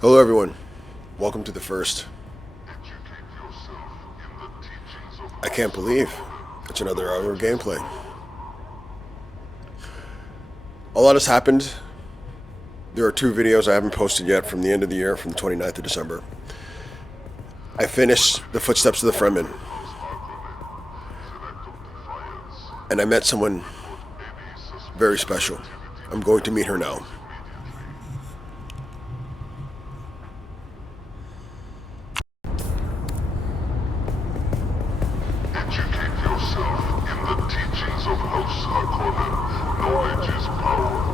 Hello, everyone. Welcome to the first. I can't believe it's another hour of gameplay. A lot has happened. There are two videos I haven't posted yet from the end of the year, from the 29th of December. I finished The Footsteps of the Fremen, and I met someone very special. I'm going to meet her now. Educate yourself in the teachings of House Harkonnen. Knowledge is power.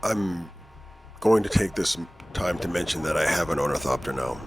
I'm going to take this time to mention that I have an ornithopter now.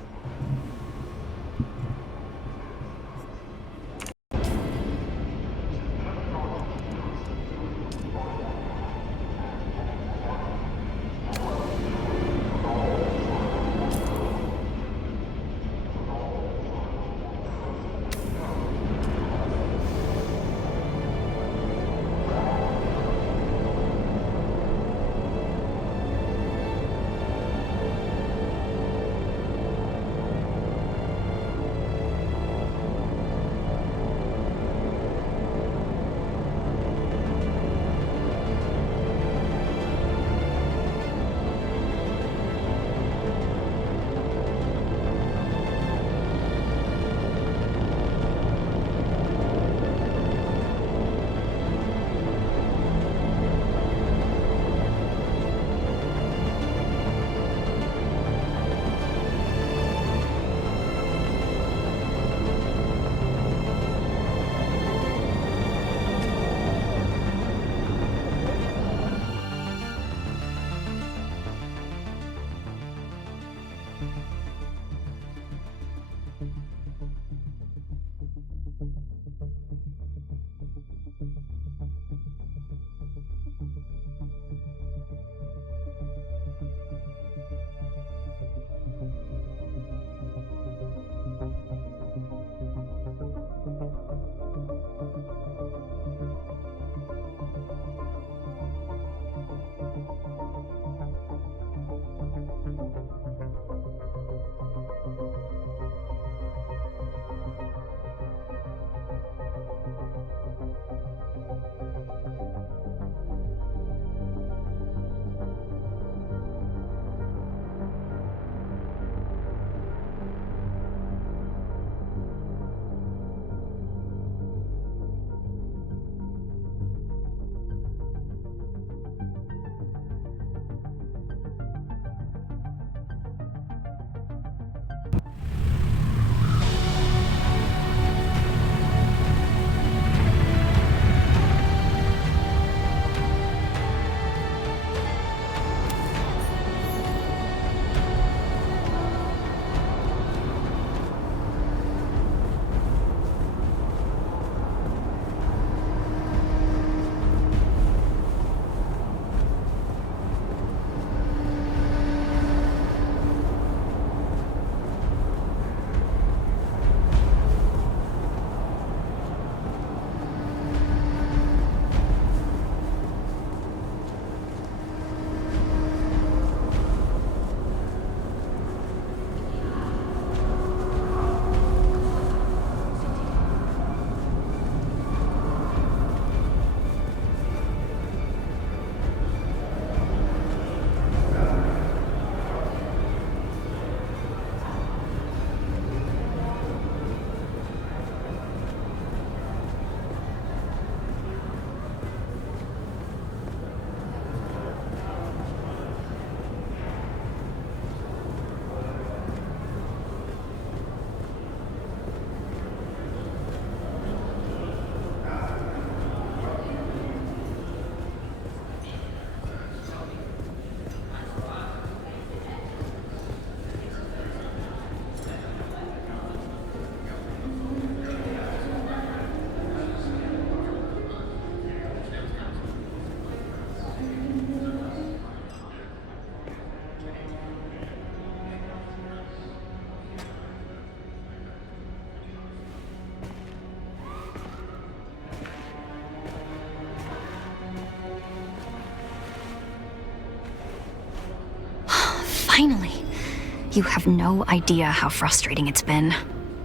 You have no idea how frustrating it's been.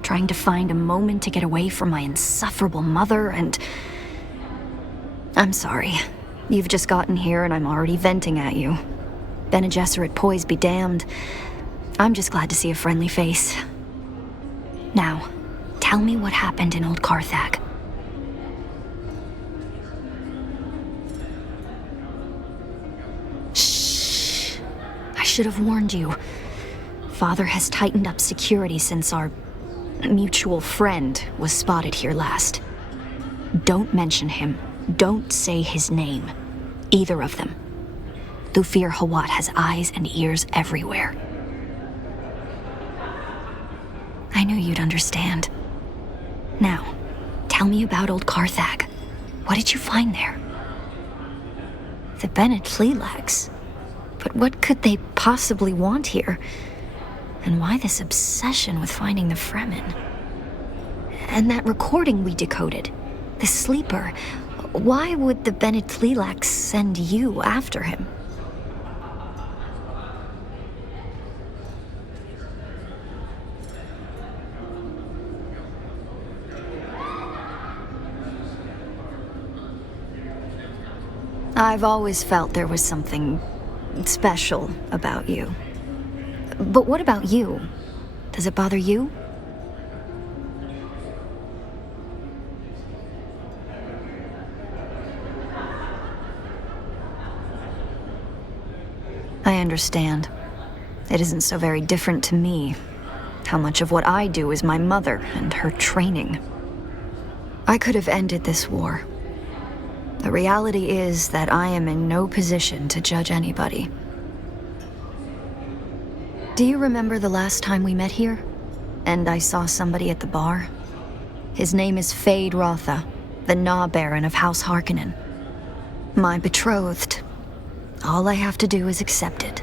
Trying to find a moment to get away from my insufferable mother and... I'm sorry. You've just gotten here and I'm already venting at you. Bene Gesserit poise be damned. I'm just glad to see a friendly face. Now, tell me what happened in Old Carthag. Shh. I should have warned you. Father has tightened up security since our mutual friend was spotted here last. Don't mention him. Don't say his name. Either of them. Thufir Hawat has eyes and ears everywhere. I knew you'd understand. Now, tell me about Old Carthag. What did you find there? The Bene Tleilax. But what could they possibly want here? And why this obsession with finding the Fremen? And that recording we decoded. The sleeper. Why would the Bene Tleilax send you after him? I've always felt there was something special about you. But what about you? Does it bother you? I understand. It isn't so very different to me. How much of what I do is my mother and her training. I could have ended this war. The reality is that I am in no position to judge anybody. Do you remember the last time we met here? And I saw somebody at the bar? His name is Fade Rotha, the Nah Baron of House Harkonnen. My betrothed. All I have to do is accept it.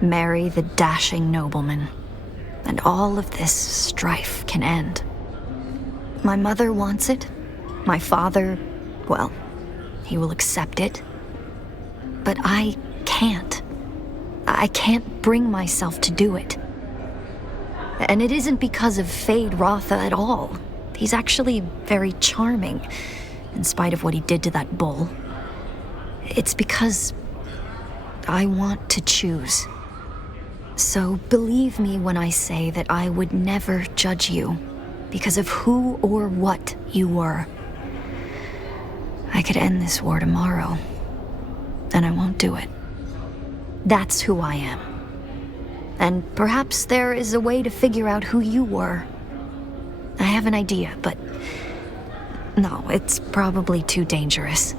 Marry the dashing nobleman. And all of this strife can end. My mother wants it. My father, well, he will accept it. But I can't. I can't bring myself to do it. And it isn't because of Fade Rotha at all. He's actually very charming, in spite of what he did to that bull. It's because I want to choose. So believe me when I say that I would never judge you because of who or what you were. I could end this war tomorrow, and I won't do it. That's who I am. And perhaps there is a way to figure out who you were. I have an idea, but no, it's probably too dangerous.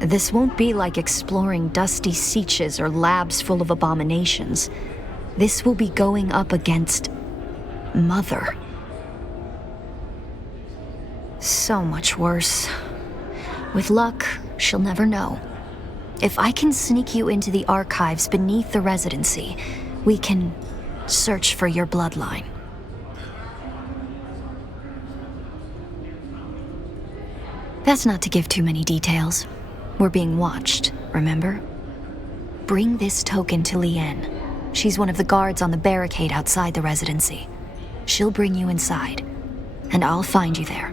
This won't be like exploring dusty Sietches or labs full of abominations. This will be going up against Mother. So much worse. With luck, she'll never know. If I can sneak you into the archives beneath the residency, we can search for your bloodline. That's not to give too many details. We're being watched, remember? Bring this token to Lien. She's one of the guards on the barricade outside the residency. She'll bring you inside, and I'll find you there.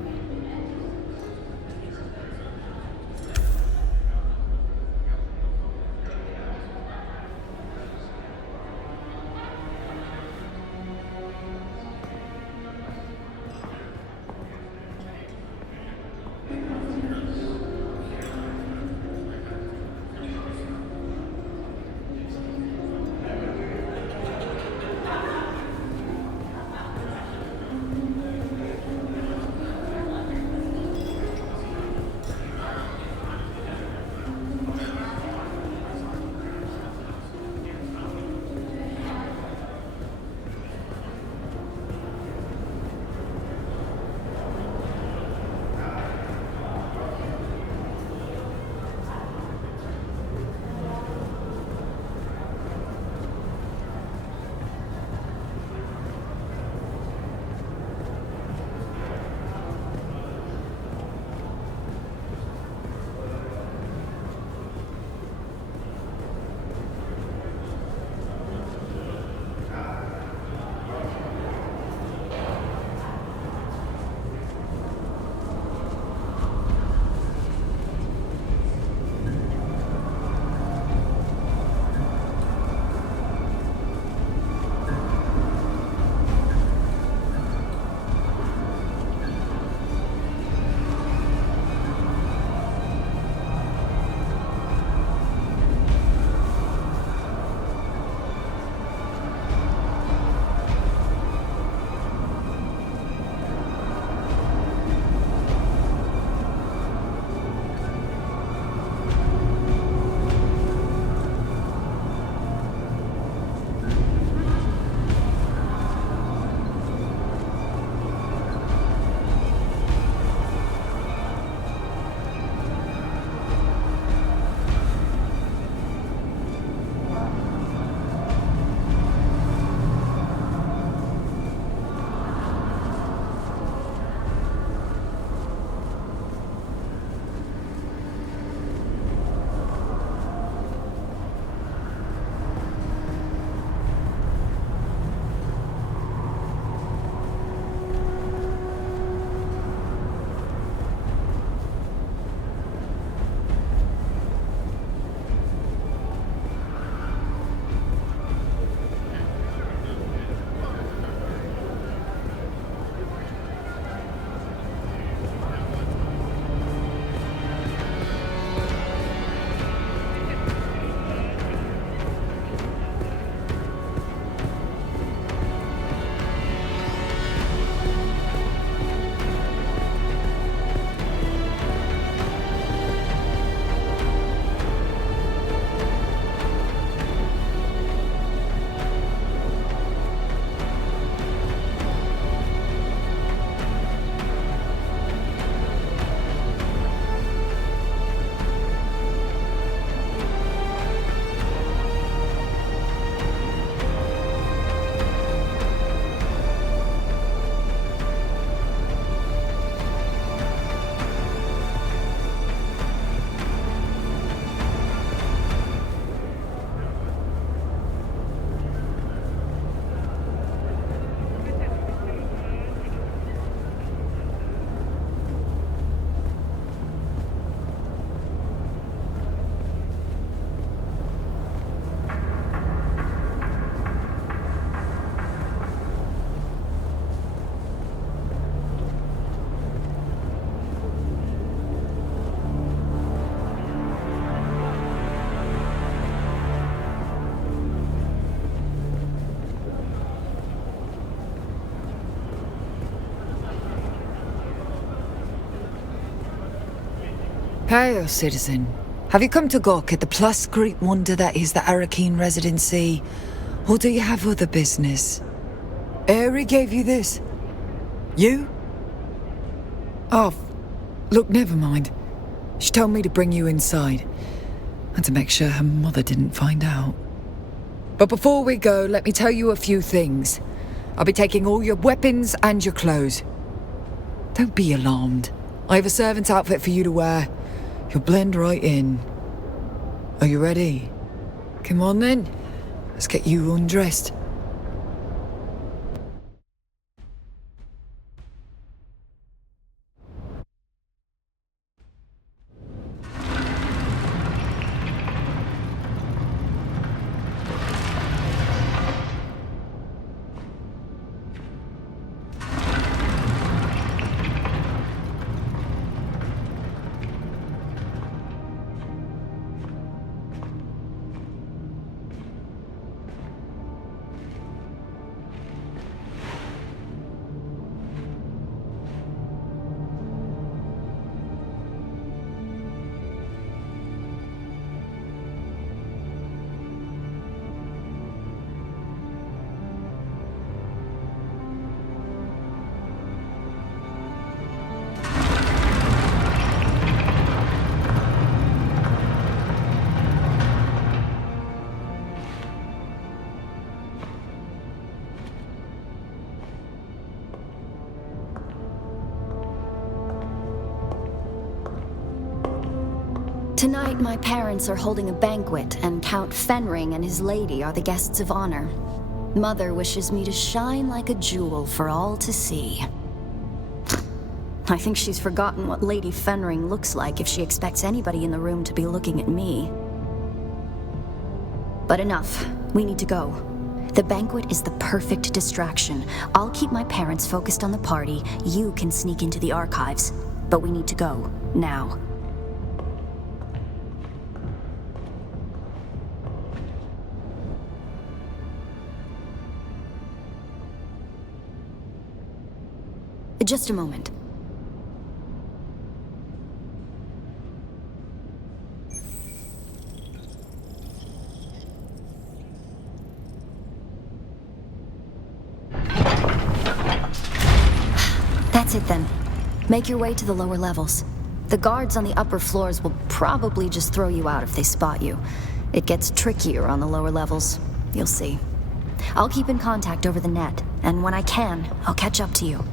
Hail, citizen. Have you come to gawk at the plus great wonder that is the Arakeen residency? Or do you have other business? Aerie gave you this? You? Oh, look, never mind. She told me to bring you inside, and to make sure her mother didn't find out. But before we go, let me tell you a few things. I'll be taking all your weapons and your clothes. Don't be alarmed. I have a servant's outfit for you to wear. You'll blend right in. Are you ready? Come on then. Let's get you undressed. Tonight, my parents are holding a banquet, and Count Fenring and his lady are the guests of honor. Mother wishes me to shine like a jewel for all to see. I think she's forgotten what Lady Fenring looks like if she expects anybody in the room to be looking at me. But enough. We need to go. The banquet is the perfect distraction. I'll keep my parents focused on the party. You can sneak into the archives. But we need to go. Now. Just a moment. That's it then. Make your way to the lower levels. The guards on the upper floors will probably just throw you out if they spot you. It gets trickier on the lower levels. You'll see. I'll keep in contact over the net, and when I can, I'll catch up to you.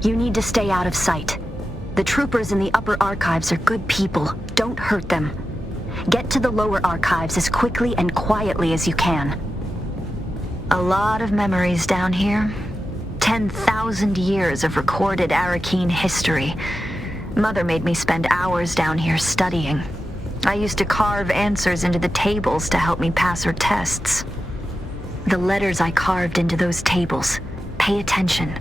You need to stay out of sight. The troopers in the upper archives are good people. Don't hurt them. Get to the lower archives as quickly and quietly as you can. A lot of memories down here. 10,000 years of recorded Arakeen history. Mother made me spend hours down here studying. I used to carve answers into the tables to help me pass her tests. The letters I carved into those tables. Pay attention.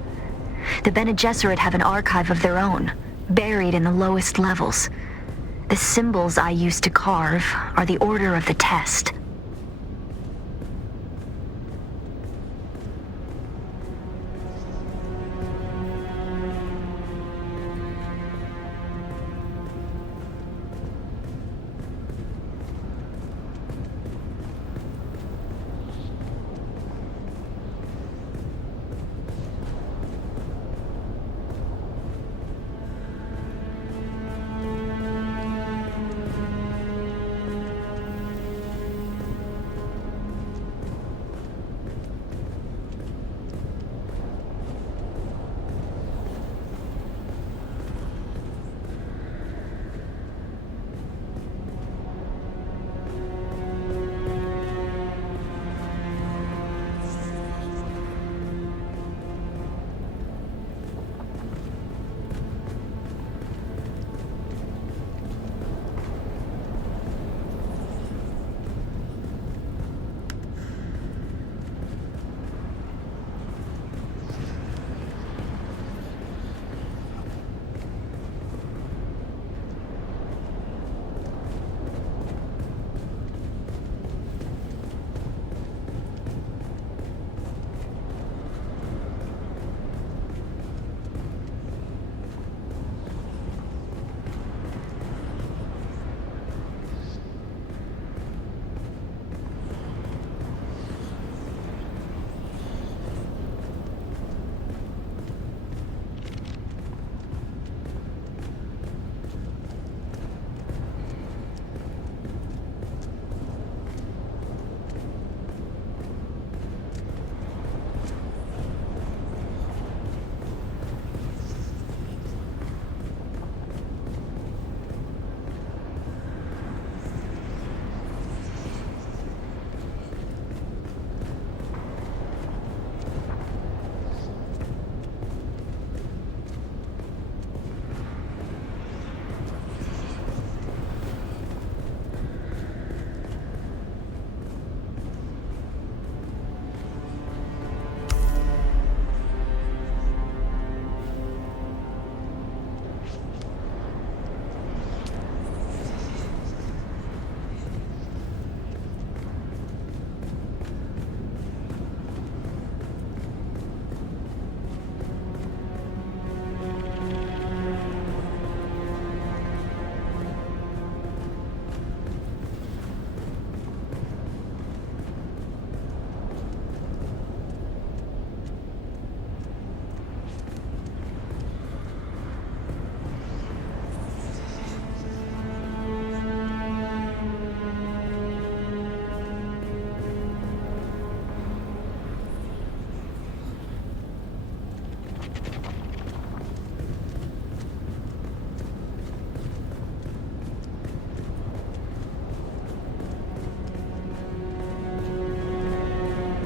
The Bene Gesserit have an archive of their own, buried in the lowest levels. The symbols I used to carve are the order of the test.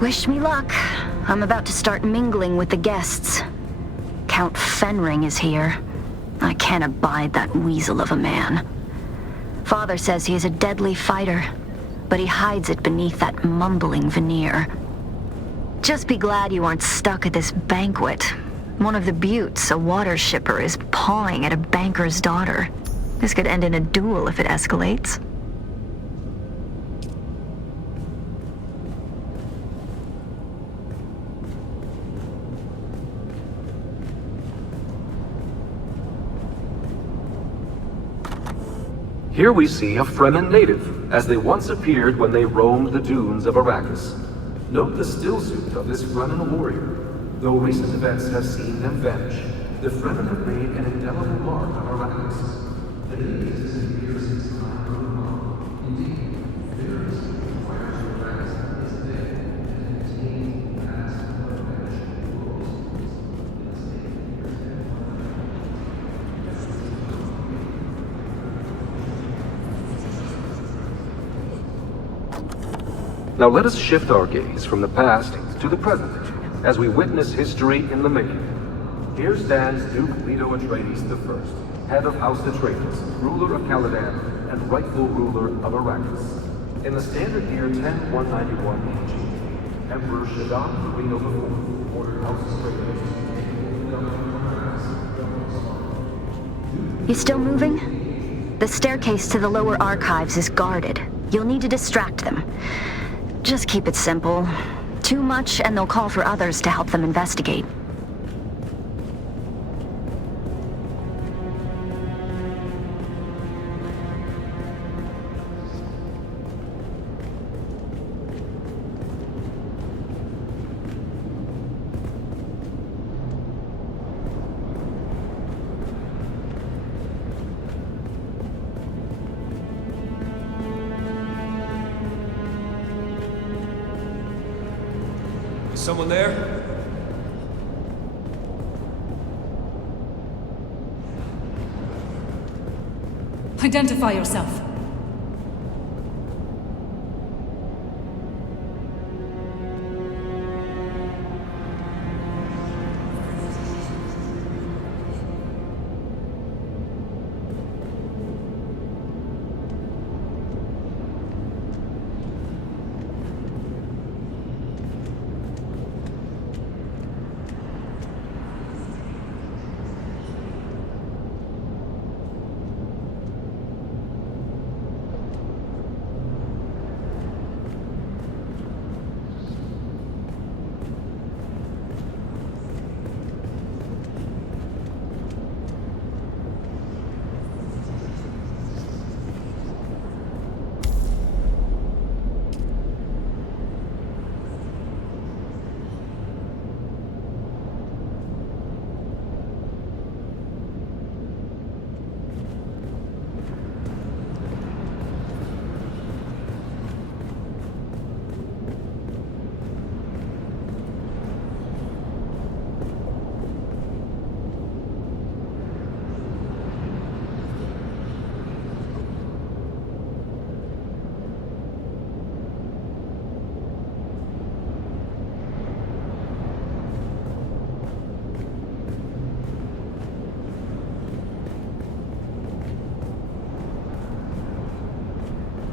Wish me luck. I'm about to start mingling with the guests. Count Fenring is here. I can't abide that weasel of a man. Father says he is a deadly fighter, but he hides it beneath that mumbling veneer. Just be glad you aren't stuck at this banquet. One of the buttes, a water shipper, is pawing at a banker's daughter. This could end in a duel if it escalates. Here we see a Fremen native, as they once appeared when they roamed the dunes of Arrakis. Note the still suit of this Fremen warrior. Though recent events have seen them vanish, the Fremen have made an indelible mark on Arrakis. The native has disappeared since time protocol. Indeed, there is required to Arrakis is dead and contained the past of the vanishing worlds. Now let us shift our gaze from the past to the present, as we witness history in the making. Here stands Duke Leto Atreides I, head of House Atreides, ruler of Caladan, and rightful ruler of Arrakis. In the standard year 10191 AG, Emperor Shaddam Reno IV ordered House Atreides to take You still moving? The staircase to the lower archives is guarded. You'll need to distract them. Just keep it simple. Too much, and they'll call for others to help them investigate. Someone there? Identify yourself.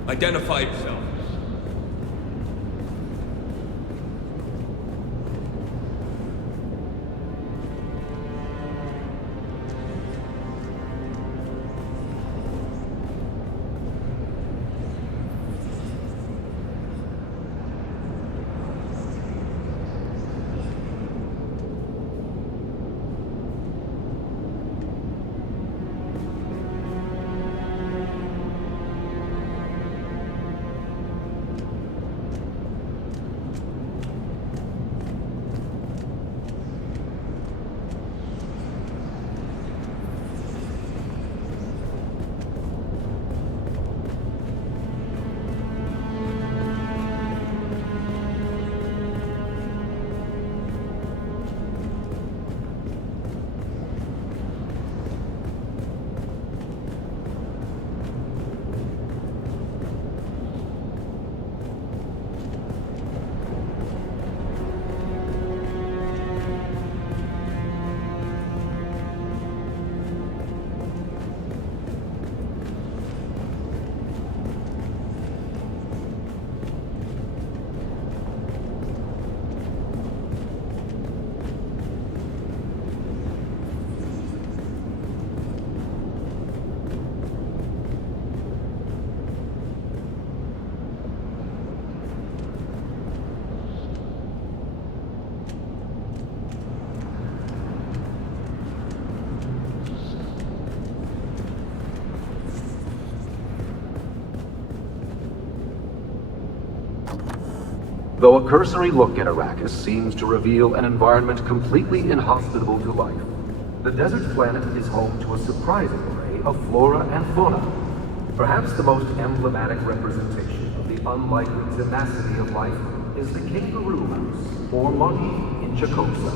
Identify yourself. Though a cursory look at Arrakis seems to reveal an environment completely inhospitable to life, the desert planet is home to a surprising array of flora and fauna. Perhaps the most emblematic representation of the unlikely tenacity of life is the kangaroo mouse, or monkey, in Chakotsa.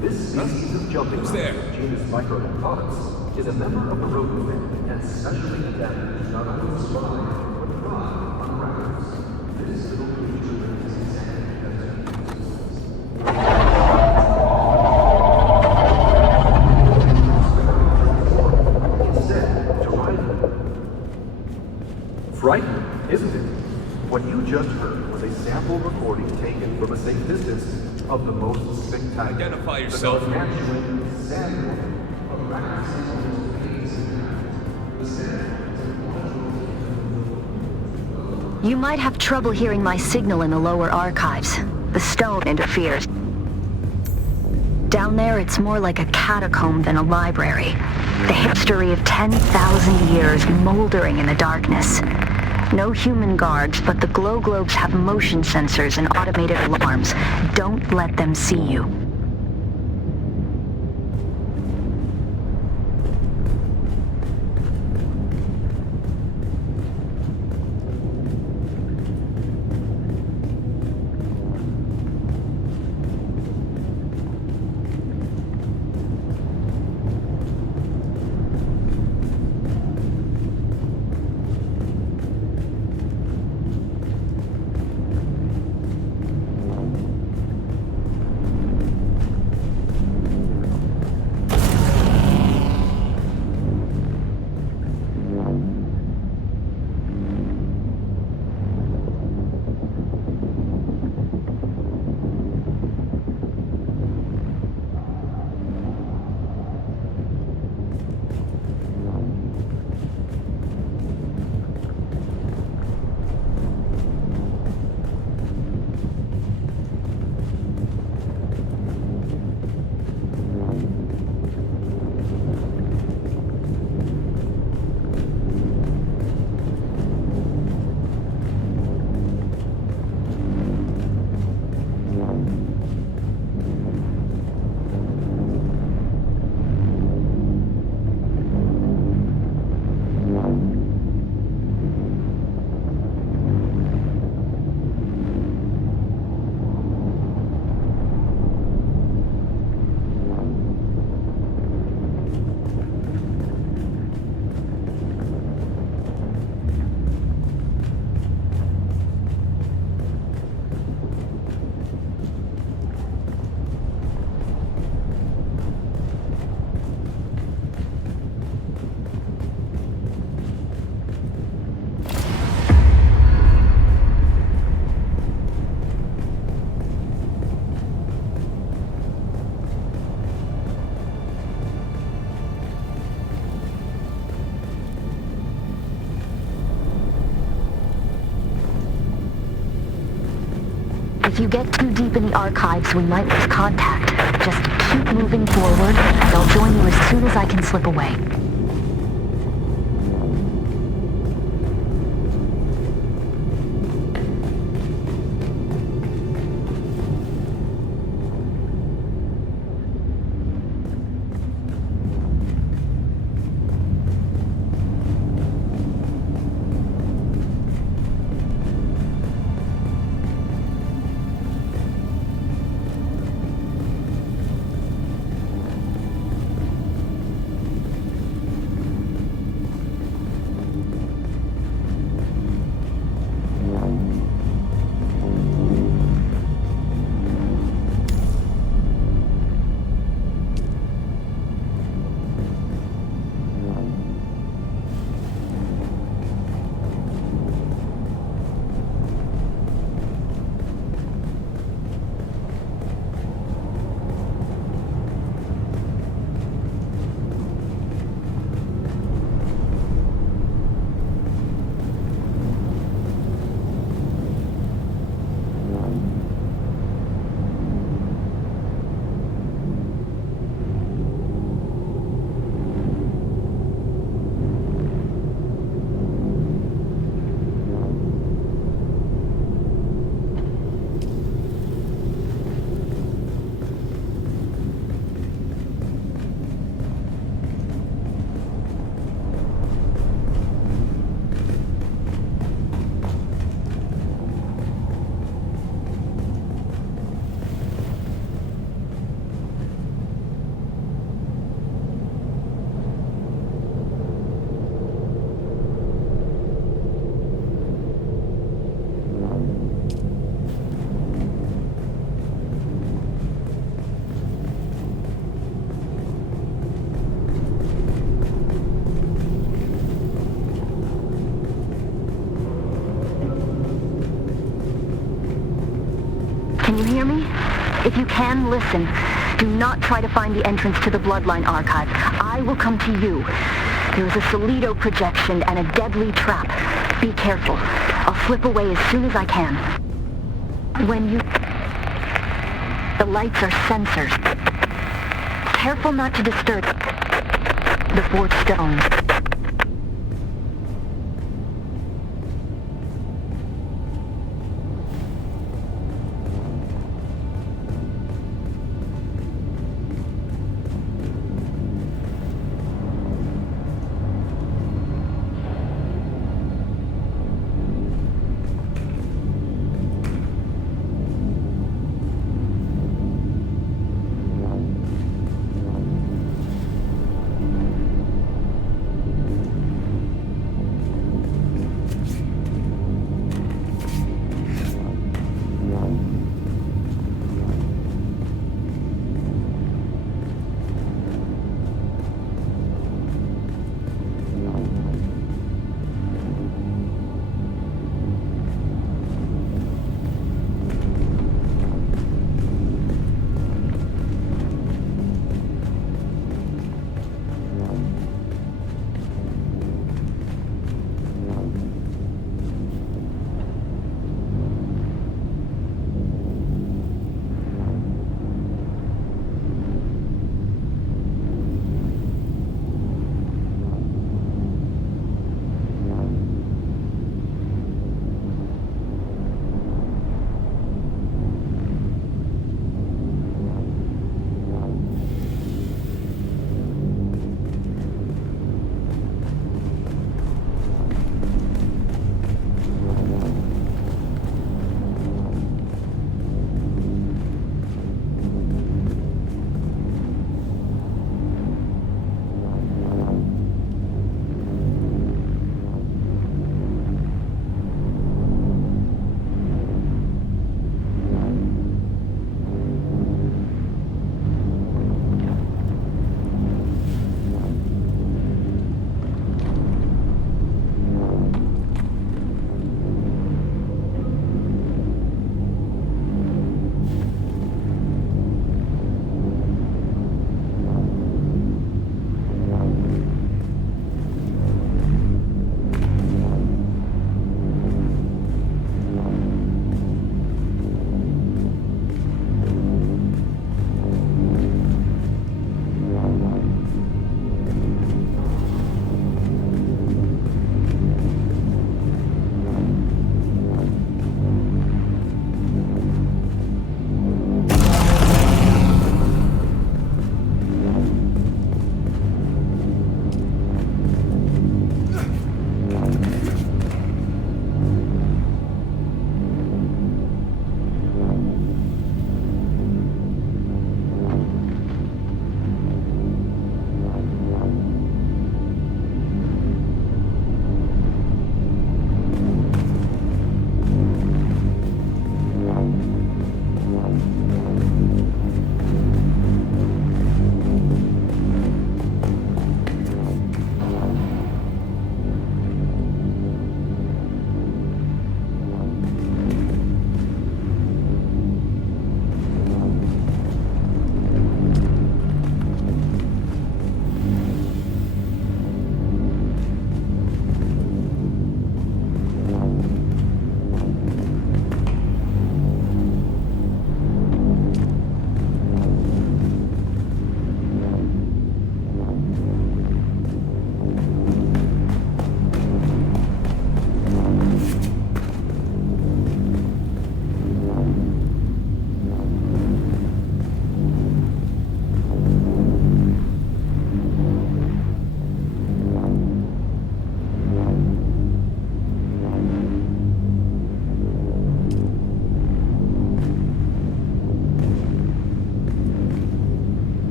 This species of jumping mouse, genus Microdontotis, is a member of the rodent family and specially adapted to not only survive, but thrive on Arrakis. This little creature lives in sandy instead to ride them. Frightening, isn't it? What you just heard was a sample recording taken from a safe distance of the most spectacular. Identify yourself. The gargantuan sandworm of You might have trouble hearing my signal in the lower archives. The stone interferes. Down there, it's more like a catacomb than a library. The history of 10,000 years moldering in the darkness. No human guards, but the glow globes have motion sensors and automated alarms. Don't let them see you. If you get too deep in the archives, we might lose contact. Just keep moving forward, and I'll join you as soon as I can slip away. If you can, listen. Do not try to find the entrance to the Bloodline archive. I will come to you. There is a Solido projection and a deadly trap. Be careful. I'll slip away as soon as I can. When you... The lights are sensors. Careful not to disturb the fourth stone.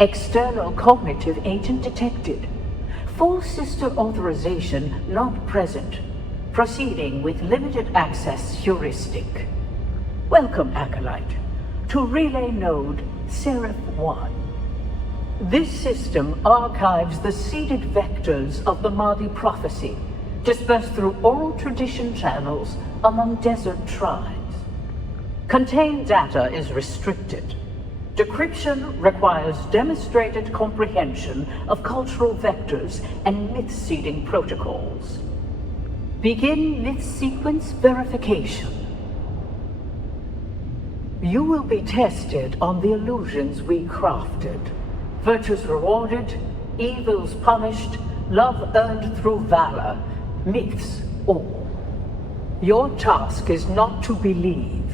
External cognitive agent detected. Full sister authorization not present. Proceeding with limited access heuristic. Welcome, Acolyte, to Relay Node Seraph 1. This system archives the seeded vectors of the Mahdi prophecy, dispersed through oral tradition channels among desert tribes. Contained data is restricted. Decryption requires demonstrated comprehension of cultural vectors and myth-seeding protocols. Begin myth sequence verification. You will be tested on the illusions we crafted. Virtues rewarded, evils punished, love earned through valor, myths all. Your task is not to believe.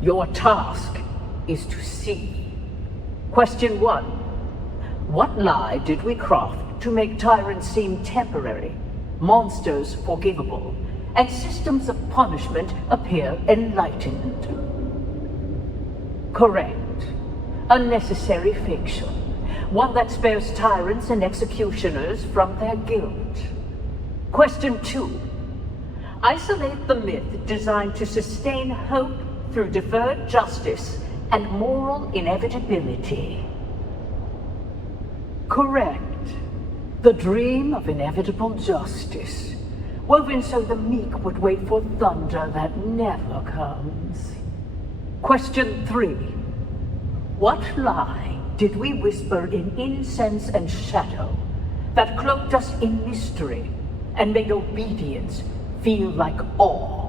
Your task is to see. Question 1. What lie did we craft to make tyrants seem temporary, monsters forgivable, and systems of punishment appear enlightened? Correct. A necessary fiction. One that spares tyrants and executioners from their guilt. Question 2. Isolate the myth designed to sustain hope through deferred justice and moral inevitability. Correct. The dream of inevitable justice, woven so the meek would wait for thunder that never comes. Question 3. What lie did we whisper in incense and shadow that cloaked us in mystery and made obedience feel like awe?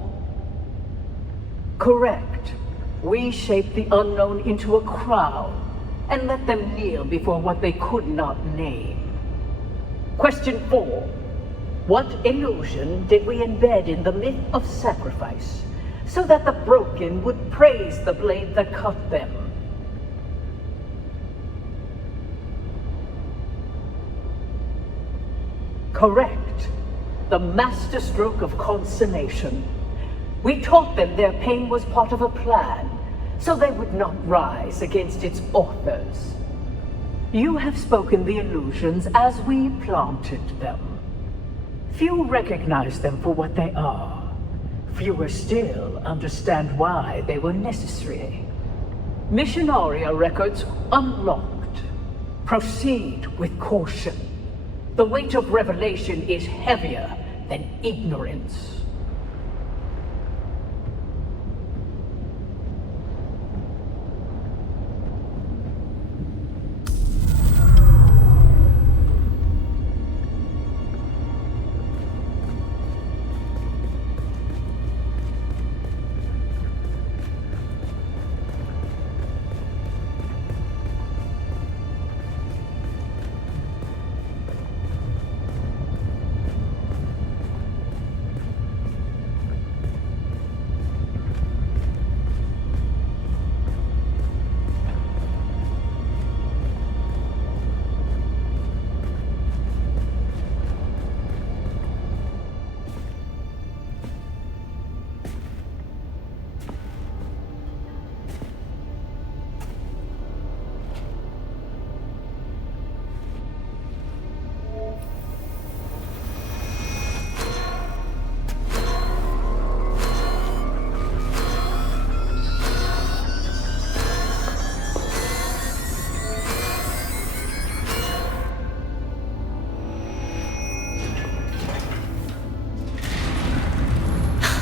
Correct. We shaped the unknown into a crowd and let them kneel before what they could not name. Question 4. What illusion did we embed in the myth of sacrifice so that the broken would praise the blade that cut them? Correct. The masterstroke of consummation. We taught them their pain was part of a plan, so they would not rise against its authors. You have spoken the illusions as we planted them. Few recognize them for what they are. Fewer still understand why they were necessary. Missionaria records unlocked. Proceed with caution. The weight of revelation is heavier than ignorance.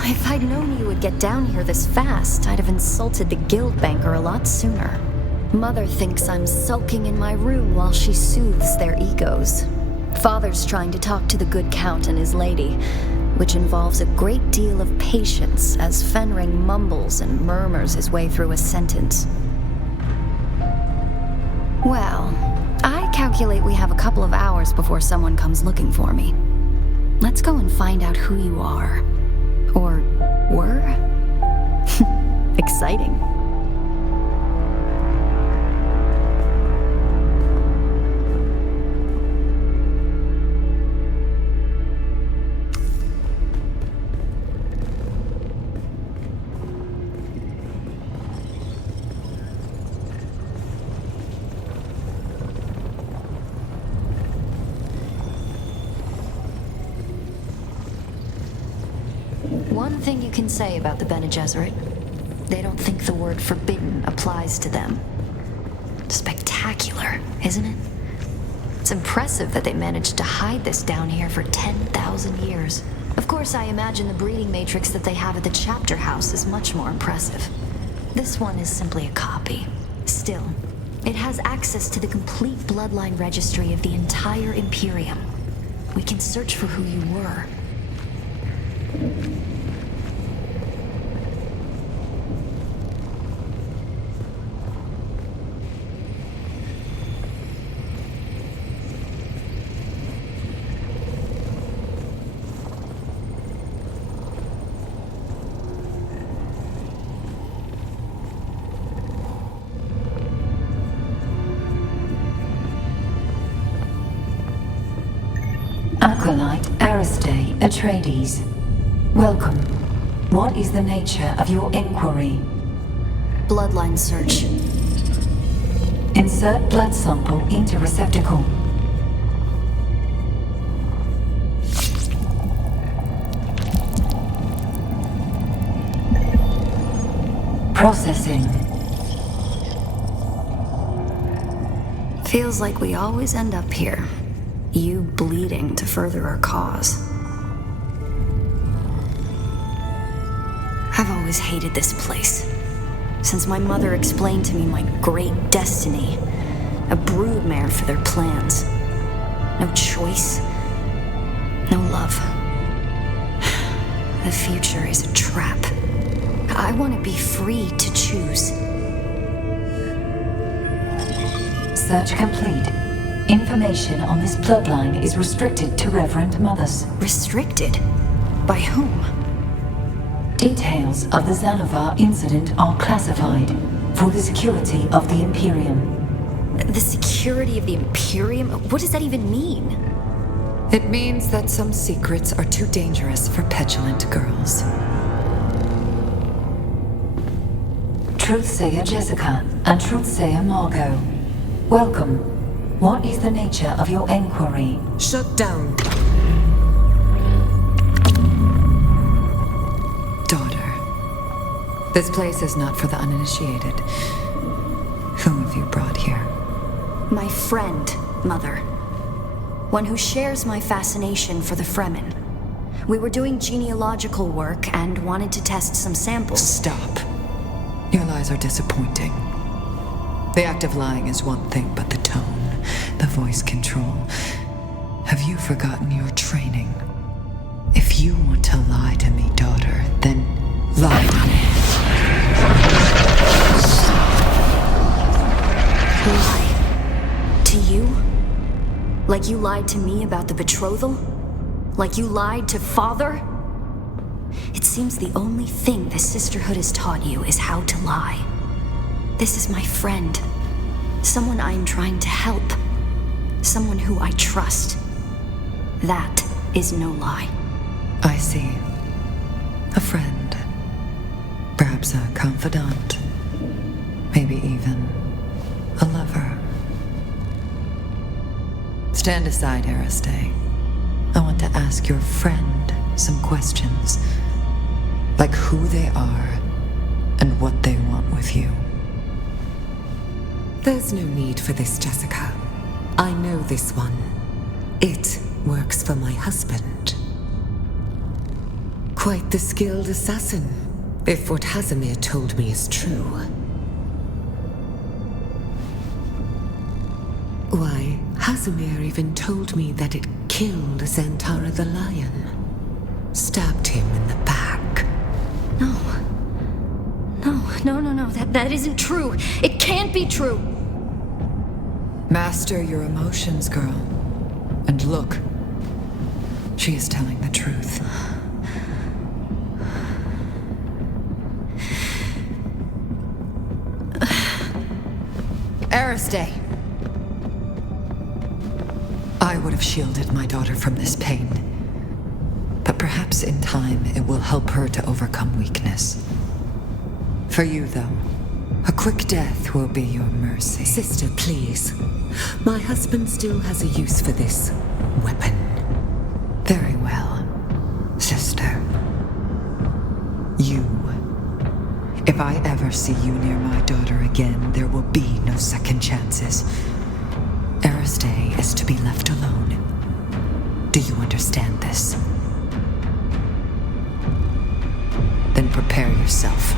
If I'd known you would get down here this fast, I'd have insulted the guild banker a lot sooner. Mother thinks I'm sulking in my room while she soothes their egos. Father's trying to talk to the good count and his lady, which involves a great deal of patience as Fenring mumbles and murmurs his way through a sentence. Well, I calculate we have a couple of hours before someone comes looking for me. Let's go and find out who you are. Or were? Exciting. thing you can say about the Bene Gesserit. They don't think the word forbidden applies to them. Spectacular, isn't it? It's impressive that they managed to hide this down here for 10,000 years. Of course, I imagine the breeding matrix that they have at the chapter house is much more impressive. This one is simply a copy. Still, it has access to the complete bloodline registry of the entire Imperium. We can search for who you were. Acolyte Aristae Atreides. Welcome. What is the nature of your inquiry? Bloodline search. Insert blood sample into receptacle. Processing. Feels like we always end up here. You bleeding to further our cause. I've always hated this place. Since my mother explained to me my great destiny. A broodmare for their plans. No choice. No love. The future is a trap. I want to be free to choose. Search complete. Information on this bloodline is restricted to Reverend Mothers. Restricted? By whom? Details of the Xanavar incident are classified for the security of the Imperium. The security of the Imperium? What does that even mean? It means that some secrets are too dangerous for petulant girls. Truthsayer Jessica and Truthsayer Margot. Welcome. What is the nature of your inquiry? Shut down. Daughter, this place is not for the uninitiated. Who have you brought here? My friend, Mother. One who shares my fascination for the Fremen. We were doing genealogical work and wanted to test some samples. Stop. Your lies are disappointing. The act of lying is one thing, but the tone, the voice control. Have you forgotten your training? If you want to lie to me, daughter, then lie to me. Lie? To you? Like you lied to me about the betrothal? Like you lied to Father? It seems the only thing the Sisterhood has taught you is how to lie. This is my friend. Someone I'm trying to help. Someone who I trust. That is no lie. I see. A friend. Perhaps a confidant. Maybe even a lover. Stand aside, Aristae. I want to ask your friend some questions. Like who they are and what they want with you. There's no need for this, Jessica. I know this one. It works for my husband. Quite the skilled assassin, if what Hazimir told me is true. Why, Hazimir even told me that it killed Zantara the Lion. Stabbed him in the back. No. That isn't true. It can't be true. Master your emotions, girl. And look. She is telling the truth. Aristae. I would have shielded my daughter from this pain. But perhaps in time it will help her to overcome weakness. For you, though, a quick death will be your mercy. Sister, please. My husband still has a use for this weapon. Very well, sister. If I ever see you near my daughter again, there will be no second chances. Aristay is to be left alone. Do you understand this? Then prepare yourself.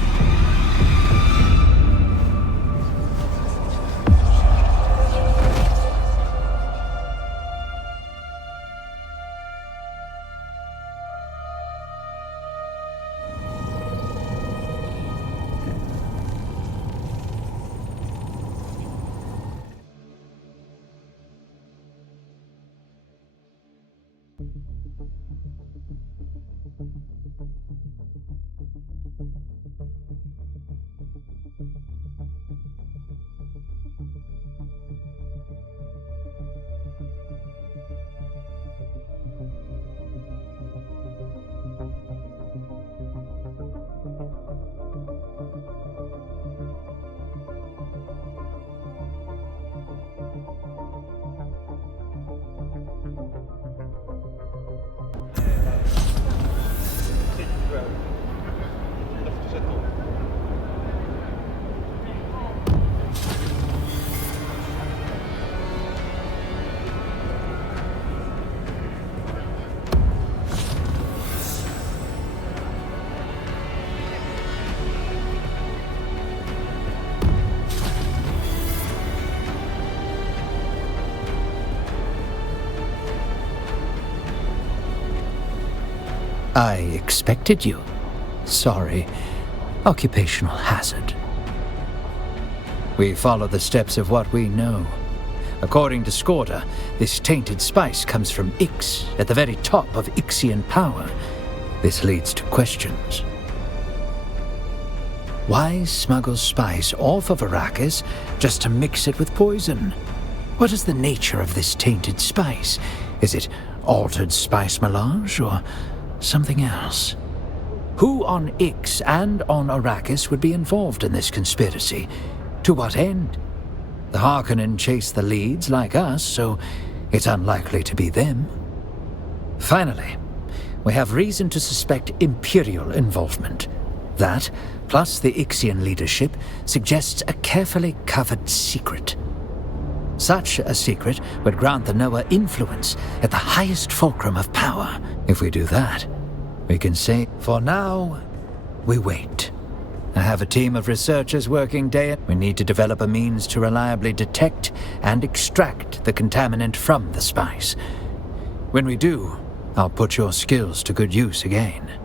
I expected you. Sorry. Occupational hazard. We follow the steps of what we know. According to Skorda, this tainted spice comes from Ix, at the very top of Ixian power. This leads to questions. Why smuggle spice off of Arrakis just to mix it with poison? What is the nature of this tainted spice? Is it altered spice melange, or something else? Who on Ix and on Arrakis would be involved in this conspiracy? To what end? The Harkonnen chase the leads like us, so it's unlikely to be them. Finally, we have reason to suspect Imperial involvement. That, plus the Ixian leadership, suggests a carefully covered secret. Such a secret would grant the Noah influence at the highest fulcrum of power. If we do that, we can say, for now, we wait. I have a team of researchers working day. We need to develop a means to reliably detect and extract the contaminant from the spice. When we do, I'll put your skills to good use again.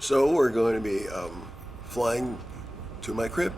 So we're going to be flying to my crib.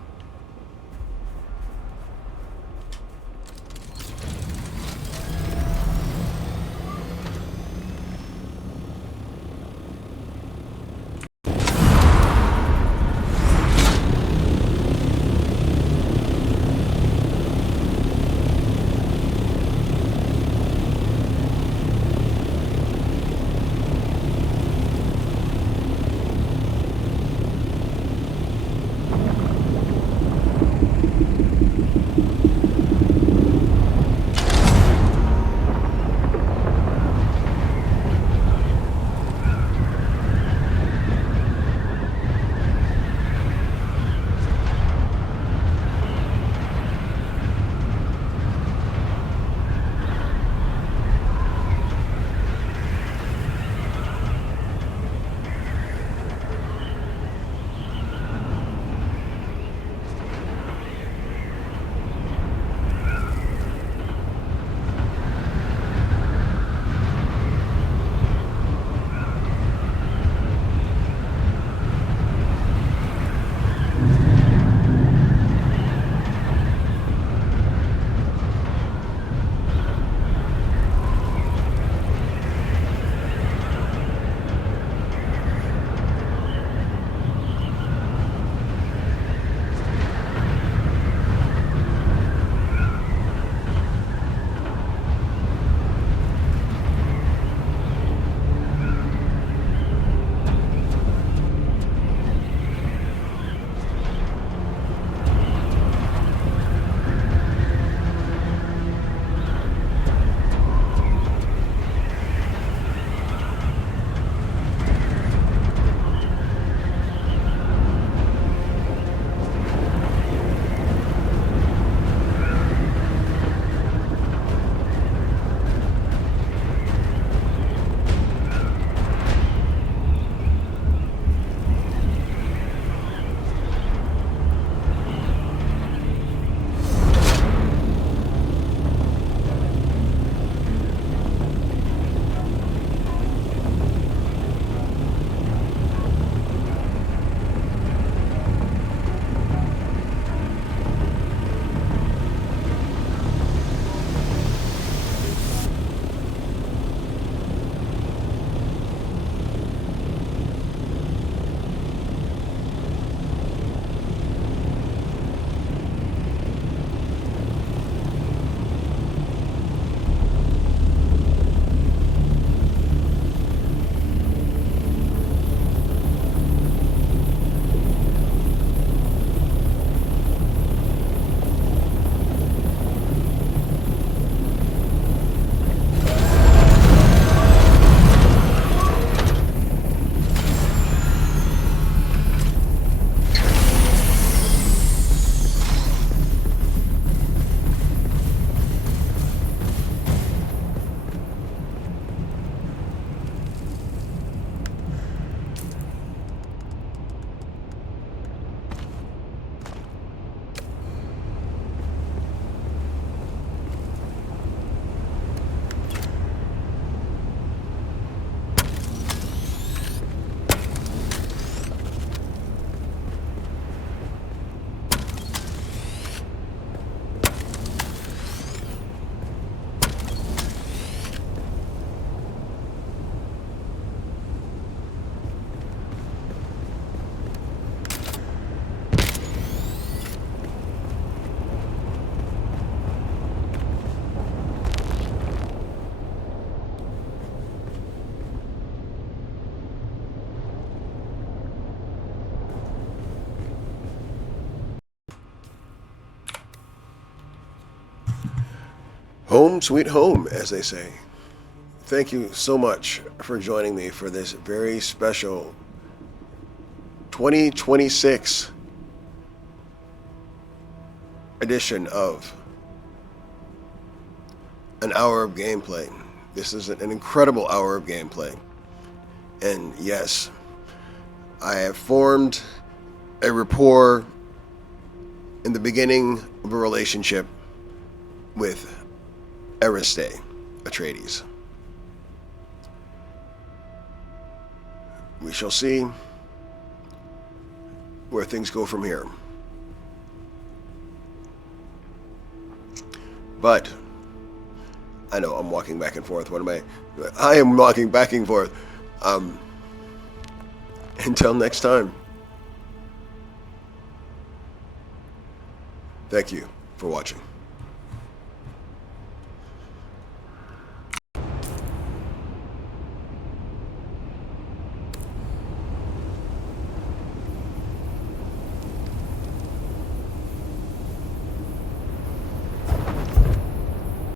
Home sweet home, as they say. Thank you so much for joining me for this very special 2026 edition of an hour of gameplay. This is an incredible hour of gameplay. And yes, I have formed a rapport in the beginning of a relationship with Ariste Atreides. We shall see where things go from here. But I know I'm walking back and forth. What am I? I am walking back and forth. Until next time. Thank you for watching.